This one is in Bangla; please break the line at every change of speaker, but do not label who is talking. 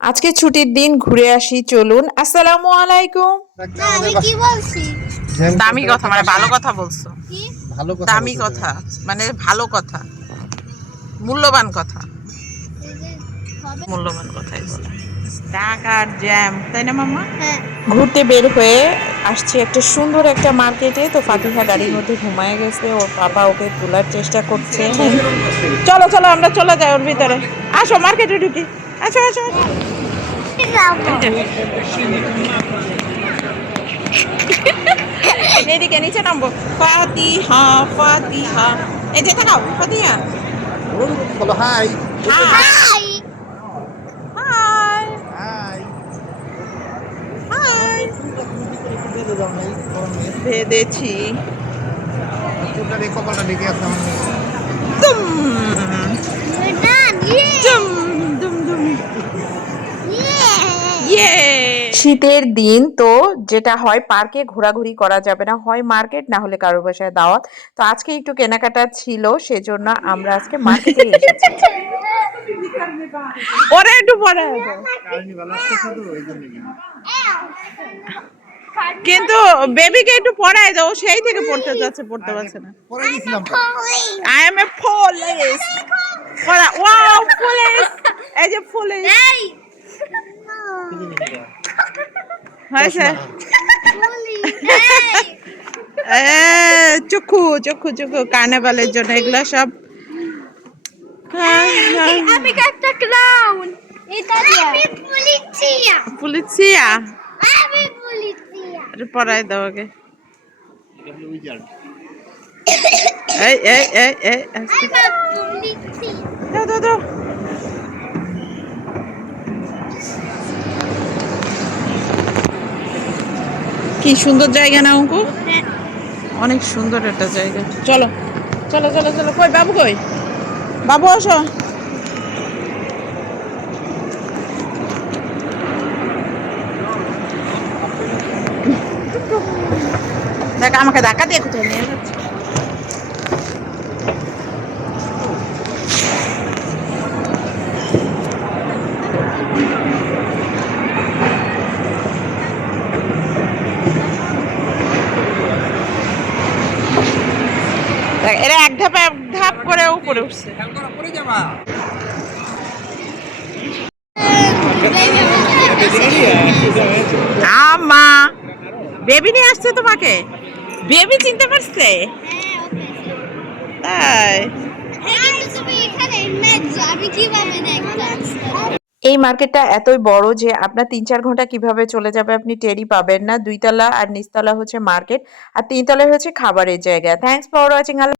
আজকে ছুটির দিন ঘুরে আসি চলুন। আসসালামু আলাইকুম।
আমি কি বলছি?
দামি কথা মানে ভালো কথা বলছো।
ভালো কথা
দামি কথা মানে ভালো কথা। মূল্যবান কথা।
এই যে
মূল্যবান কথাই বলে। ঢাকার জ্যাম তাই না মামা
হ্যাঁ।
ঘুরতে বের হয়ে আসছি একটা সুন্দর একটা মার্কেটে। তো ফাতিহা গাড়ির মধ্যে ঘুমায় গেছে ওর বাবা ওকে তোলার চেষ্টা করছে।
চলো চলো আমরা চলে যাই ওর ভিতরে। আসো মার্কেটে ঢুকি। আসো আসো।
যাব
এদিকে নিচে নামবো। ফাতিহা ফাতিহা। এই যে তাকাও ফাতিহা।
বলো হাই।
হাই।
দিয়ে কপালটা ডেকে আছে আমার মেয়ে।
দুম
না নিয়ে
দুম দুম দুম
নিয়ে
ইয়ে
শীতের দিন, তো যেটা হয় পার্কে ঘোরাঘুরি করা যাবে না। হয় মার্কেট, না হলে কারও বাসায় দাওয়াত। তো আজকে একটু কেনাকাটা ছিল, সেজন্য আমরা আজকে মার্কেটে এসেছি।
ওরে একটু পরে কিন্তু বেবিকে একটু পড়াই দাও সেই থেকে পড়তে যাচ্ছে, পড়তে পারছে না।
পরে।
আই এম এ পুলিশ পড়া ওয়াও পুলিশ এই যে পুলিশ হয়েছে?
বলি
এ চক্ষু চক্ষু চক্ষু কার্নিভালের জন্য এগুলো সব।
আমি একটা ক্লাউন পুলিশিয়া
পুলিশিয়া
আমি পুলিশিয়া
পড়াই দাও আগে। এই এই এই এই আস্তে।
আমি পুলিশিয়া
দাও দাও দাও। কি সুন্দর জায়গা না অঙ্কু? অনেক সুন্দর একটা জায়গা। চলো চলো চলো চলো। কই বাবু কই? বাবু আসো। দেখ আমাকে ধাক্কা দিয়ে কোথায় নিয়ে যাচ্ছে? এরা এক ধাপ এক ধাপ করে উপরে উঠছে। আমা বেবি নিয়ে আসছে তোমাকে? বেবি চিনতে পারছে? তাই।
এই মার্কেটটা এতই বড় যে আপনার তিন চার ঘণ্টা কীভাবে চলে যাবে আপনি টেরি পাবেন না। দুইতলা আর নিচতলা হচ্ছে মার্কেট, আর তিনতলায় হচ্ছে খাবারের জায়গা। Thanks for watching